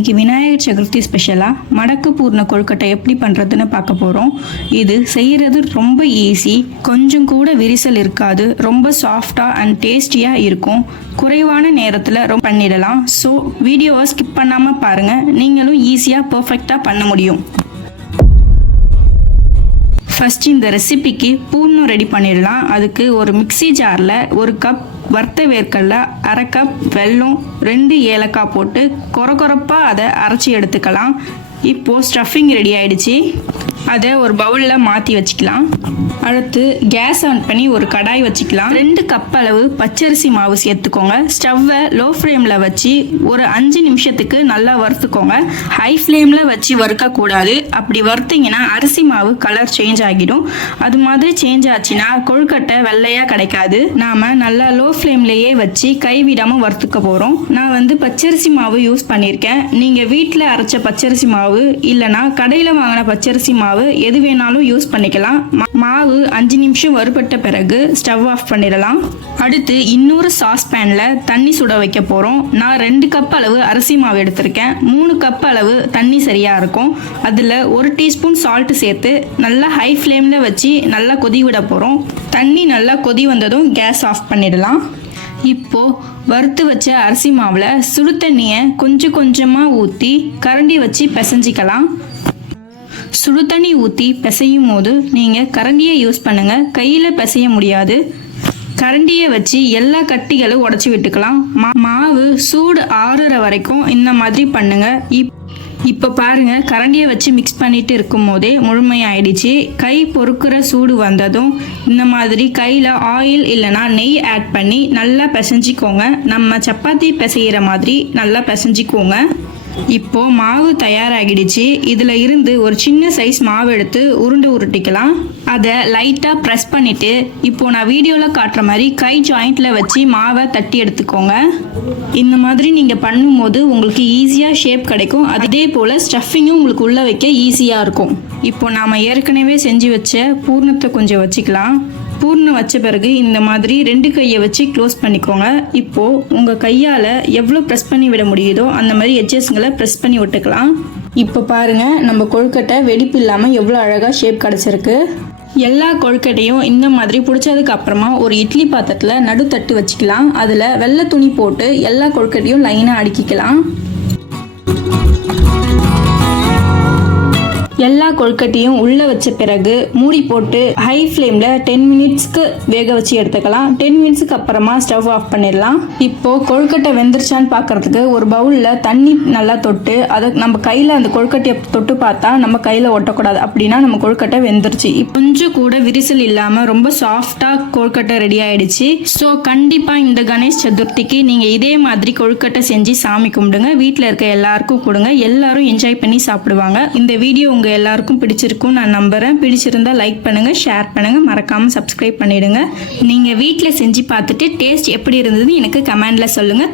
இன்னைக்கு விநாயகர் சதுர்த்தி ஸ்பெஷலாக மடக்கு பூர்ண கொழுக்கட்டை எப்படி பண்ணுறதுன்னு பார்க்க போகிறோம். இது செய்கிறது ரொம்ப ஈஸி, கொஞ்சம் கூட விரிசல் இருக்காது, ரொம்ப சாஃப்டாக அண்ட் டேஸ்டியாக இருக்கும். குறைவான நேரத்தில் ரொம்ப பண்ணிடலாம். ஸோ வீடியோவை ஸ்கிப் பண்ணாமல் பாருங்கள், நீங்களும் ஈஸியாக பர்ஃபெக்டாக பண்ண முடியும். ஃபஸ்ட்டு இந்த ரெசிபிக்கு பூர்ணம் ரெடி பண்ணிடலாம். அதுக்கு ஒரு மிக்சி ஜாரில் 1 கப் வறுத்த வேர்க்கடலை, 1/2 கப் வெல்லம், 2 ஏலக்காய் போட்டு கொரகொரப்பாக அதை அரைச்சி எடுத்துக்கலாம். இப்போது ஸ்டஃபிங் ரெடி ஆகிடுச்சு. அதை ஒரு பவுலில் மாற்றி வச்சுக்கலாம். அடுத்து கேஸ் ஆன் பண்ணி ஒரு கடாய் வச்சுக்கலாம். 2 கப் அளவு பச்சரிசி மாவு சேர்த்துக்கோங்க. ஸ்டவ்வை லோ ஃப்ளேமில் வச்சு ஒரு 5 நிமிஷத்துக்கு நல்லா வறுத்துக்கோங்க. ஹை ஃப்ளேமில் வச்சு வறுக்கக்கூடாது. அப்படி வறுத்தீங்கன்னா அரிசி மாவு கலர் சேஞ்ச் ஆகிடும். அது மாதிரி சேஞ்ச் ஆச்சுன்னா கொழுக்கட்டை வெள்ளையாக கிடைக்காது. நாம் நல்லா லோ ஃப்ளேம்லேயே வச்சு கைவிடாமல் வறுத்துக்க போகிறோம். நான் பச்சரிசி மாவு யூஸ் பண்ணியிருக்கேன். நீங்கள் வீட்டில் அரைச்ச பச்சரிசி மாவு இல்லைனா கடையில் வாங்கின பச்சரிசி மாவு எது வேணாலும் யூஸ் பண்ணிக்கலாம். மாவு 5 நிமிஷம் வறுபட்ட பிறகு ஸ்டவ் ஆஃப் பண்ணிடலாம். அடுத்து இன்னொரு சாஸ் பேனில் தண்ணி சுட வைக்க போகிறோம். நான் 2 கப் அளவு அரிசி மாவு எடுத்திருக்கேன். 3 கப் அளவு தண்ணி சரியாக இருக்கும். அதில் 1 டீஸ்பூன் சால்ட்டு சேர்த்து நல்லா ஹை ஃப்ளேமில் வச்சு நல்லா கொதி விட போகிறோம். தண்ணி நல்லா கொதி வந்ததும் கேஸ் ஆஃப் பண்ணிடலாம். இப்போது வறுத்து வச்ச அரிசி மாவில் சுடு தண்ணியை கொஞ்சம் கொஞ்சமாக ஊற்றி கரண்டி வச்சு பிசைஞ்சிக்கலாம். சுடு தண்ணி ஊற்றி பிசையும் போது நீங்கள் கரண்டியை யூஸ் பண்ணுங்கள், கையில் பிசைய முடியாது. கரண்டியை வச்சு எல்லா கட்டிகளும் உடச்சி விட்டுக்கலாம். மாவு சூடு ஆறுற வரைக்கும் இந்த மாதிரி பண்ணுங்கள். இப்போ பாருங்கள், கரண்டியை வச்சு மிக்ஸ் பண்ணிட்டு இருக்கும் போதே முழுமையாயிடுச்சு. கை பொறுக்கிற சூடு வந்ததும் இந்த மாதிரி கையில் ஆயில் இல்லைனா நெய் ஆட் பண்ணி நல்லா பிசைஞ்சிக்கோங்க. நம்ம சப்பாத்தி பிசைகிற மாதிரி நல்லா பிசைஞ்சிக்கோங்க. இப்போ மாவு தயாராகிடுச்சு. இதில் இருந்து ஒரு சின்ன சைஸ் மாவு எடுத்து உருட்டிக்கலாம். அதை லைட்டாக ப்ரெஸ் பண்ணிவிட்டு இப்போது நான் வீடியோவில் காட்டுற மாதிரி கை ஜாயிண்டில் வச்சு மாவை தட்டி எடுத்துக்கோங்க. இந்த மாதிரி நீங்கள் பண்ணும்போது உங்களுக்கு ஈஸியாக ஷேப் கிடைக்கும். அதே போல் ஸ்டஃபிங்கும் உங்களுக்கு உள்ளே வைக்க ஈஸியாக இருக்கும். இப்போ நாம் ஏற்கனவே செஞ்சு வச்ச பூர்ணத்தை கொஞ்சம் வச்சுக்கலாம். பூர்ணம் வச்ச பிறகு இந்த மாதிரி 2 கையை வச்சு க்ளோஸ் பண்ணிக்கோங்க. இப்போது உங்கள் கையால் எவ்வளோ ப்ரெஸ் பண்ணி விட முடியுதோ அந்த மாதிரி எட்ஜஸ்களை ப்ரெஸ் பண்ணி விட்டுக்கலாம். இப்போ பாருங்கள், நம்ம கொழுக்கட்டை வெடிப்பு இல்லாமல் எவ்வளோ அழகாக ஷேப் கிடச்சிருக்கு. எல்லா கொழுக்கட்டையும் இந்த மாதிரி பிடிச்சதுக்கு அப்புறமா ஒரு இட்லி பாத்திரத்தில் நடுத்தட்டு வச்சுக்கலாம். அதில் வெள்ளை துணி போட்டு எல்லா கொழுக்கட்டையும் லைனாக அடுக்கிக்கலாம். எல்லா கொழுக்கட்டையும் உள்ளே வச்ச பிறகு மூடி போட்டு ஹை ஃப்ளேமில் 10 மினிட்ஸ்க்கு வேக வச்சு எடுத்துக்கலாம். 10 மினிட்ஸ்க்கு அப்புறமா ஸ்டவ் ஆஃப் பண்ணிடலாம். இப்போது கொழுக்கட்டை வெந்துருச்சான்னு பார்க்குறதுக்கு ஒரு பவுலில் தண்ணி நல்லா தொட்டு அதை நம்ம கையில் அந்த கொழுக்கட்டையை தொட்டு பார்த்தா நம்ம கையில் ஒட்டக்கூடாது. அப்படின்னா நம்ம கொழுக்கட்டை வெந்துருச்சு. கொஞ்சம் கூட விரிசல் இல்லாமல் ரொம்ப சாஃப்டாக கொழுக்கட்டை ரெடி ஆகிடுச்சு. ஸோ கண்டிப்பாக இந்த கணேஷ் சதுர்த்திக்கு நீங்கள் இதே மாதிரி கொழுக்கட்டை செஞ்சு சாமி கும்பிடுங்க. வீட்டில் இருக்க எல்லாருக்கும் கொடுங்க. எல்லாரும் என்ஜாய் பண்ணி சாப்பிடுவாங்க. இந்த வீடியோ உங்கள் எல்லாருக்கும் பிடிச்சிருக்கும் நான் நம்புறேன். பிடிச்சிருந்தா லைக் பண்ணுங்க, ஷேர் பண்ணுங்க, மறக்காம சப்ஸ்கிரைப் பண்ணிடுங்க. நீங்க வீட்டில் செஞ்சு பார்த்துட்டு டேஸ்ட் எப்படி இருந்ததுன்னு எனக்கு கமெண்ட்ல சொல்லுங்க.